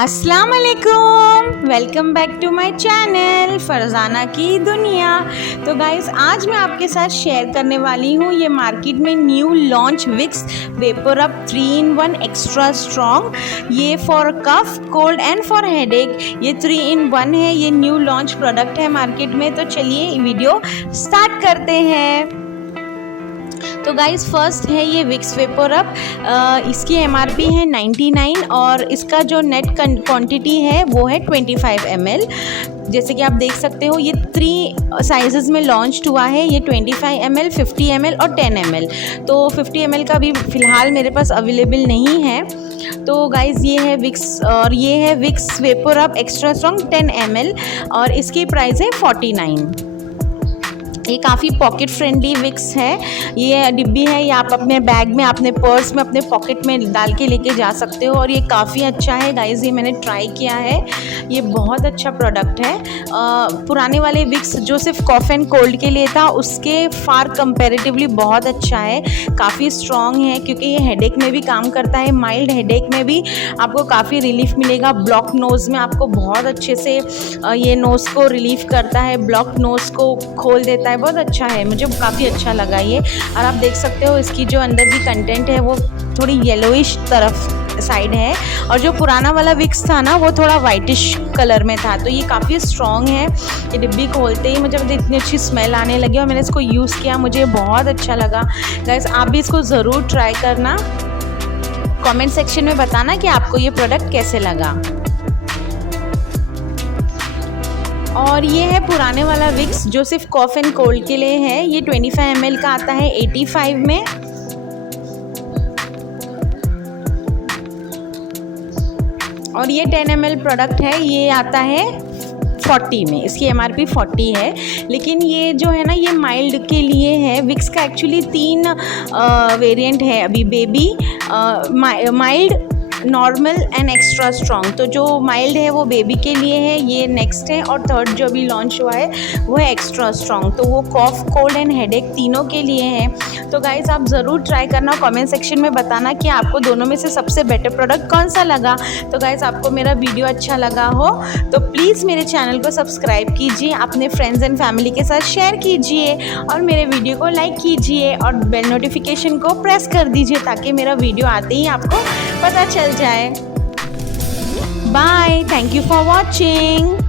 अस्सलाम वालेकुम, welcome back to my channel Farzana की दुनिया। तो गाइस आज मैं आपके साथ शेयर करने वाली हूँ ये मार्केट में new launch Vicks VapoRub 3-in-1 extra strong. ये for cough, cold and for headache, ये 3-in-1 है। ये न्यू लॉन्च प्रोडक्ट है मार्केट में। तो चलिए वीडियो स्टार्ट करते हैं। तो गाइस फर्स्ट है ये विक्स वेपोरब। इसकी एमआरपी है 99 और इसका जो नेट क्वांटिटी है वो है 25 ml। जैसे कि आप देख सकते हो ये 3 साइजेस में लॉन्च हुआ है। ये 25 ml, 50 ml और 10 ml। तो 50 ml का भी फ़िलहाल मेरे पास अवेलेबल नहीं है। तो गाइज़ ये है विक्स और ये है Vicks VapoRub extra strong 10 ml और इसकी प्राइस है 49। ये काफ़ी पॉकेट फ्रेंडली विक्स है। ये डिब्बी है, ये आप अपने बैग में, अपने पर्स में, अपने पॉकेट में डाल के लेके जा सकते हो और ये काफ़ी अच्छा है गाइज़। ये मैंने ट्राई किया है, ये बहुत अच्छा प्रोडक्ट है। पुराने वाले विक्स जो सिर्फ कॉफ एंड कोल्ड के लिए था उसके फार कंपैरेटिवली बहुत अच्छा है, काफ़ी स्ट्रॉन्ग है क्योंकि ये हेडेक में भी काम करता है। माइल्ड हेडेक में भी आपको काफ़ी रिलीफ मिलेगा। ब्लॉक नोज़ में आपको बहुत अच्छे से ये नोज़ को रिलीफ करता है, ब्लॉक नोज़ को खोल देता है। बहुत अच्छा है, मुझे काफ़ी अच्छा लगा ये। और आप देख सकते हो इसकी जो अंदर की कंटेंट है वो थोड़ी येलोइश तरफ साइड है और जो पुराना वाला विक्स था ना वो थोड़ा वाइटिश कलर में था। तो ये काफ़ी स्ट्रॉन्ग है। ये डिब्बी खोलते ही मुझे इतनी अच्छी स्मेल आने लगी और मैंने इसको यूज़ किया, मुझे बहुत अच्छा लगा। गाइस आप भी इसको ज़रूर ट्राई करना, कमेंट सेक्शन में बताना कि आपको ये प्रोडक्ट कैसे लगा। और ये है पुराने वाला विक्स जो सिर्फ कॉफ एंड कोल्ड के लिए है। ये 25 ml का आता है 85 में। और ये 10 ml प्रोडक्ट है, ये आता है 40 में। इसकी एमआरपी 40 है। लेकिन ये जो है ना ये माइल्ड के लिए है। विक्स का एक्चुअली 3 वेरिएंट है अभी, baby, mild, normal and extra strong. तो जो माइल्ड है वो बेबी के लिए है, ये नेक्स्ट है। और थर्ड जो अभी लॉन्च हुआ है वो है एक्स्ट्रा स्ट्रॉन्ग। तो वो कॉफ, कोल्ड एंड हेडेक तीनों के लिए है। तो गाइस आप ज़रूर ट्राई करना, कमेंट सेक्शन में बताना कि आपको दोनों में से सबसे बेटर प्रोडक्ट कौन सा लगा। तो गाइस आपको मेरा वीडियो अच्छा लगा हो तो प्लीज़ मेरे चैनल को सब्सक्राइब कीजिए, अपने फ्रेंड्स एंड फैमिली के साथ शेयर कीजिए और मेरे वीडियो को लाइक कीजिए और बेल नोटिफिकेशन को प्रेस कर दीजिए ताकि मेरा वीडियो आते ही आपको पता चल जाए। Bye, thank you for watching.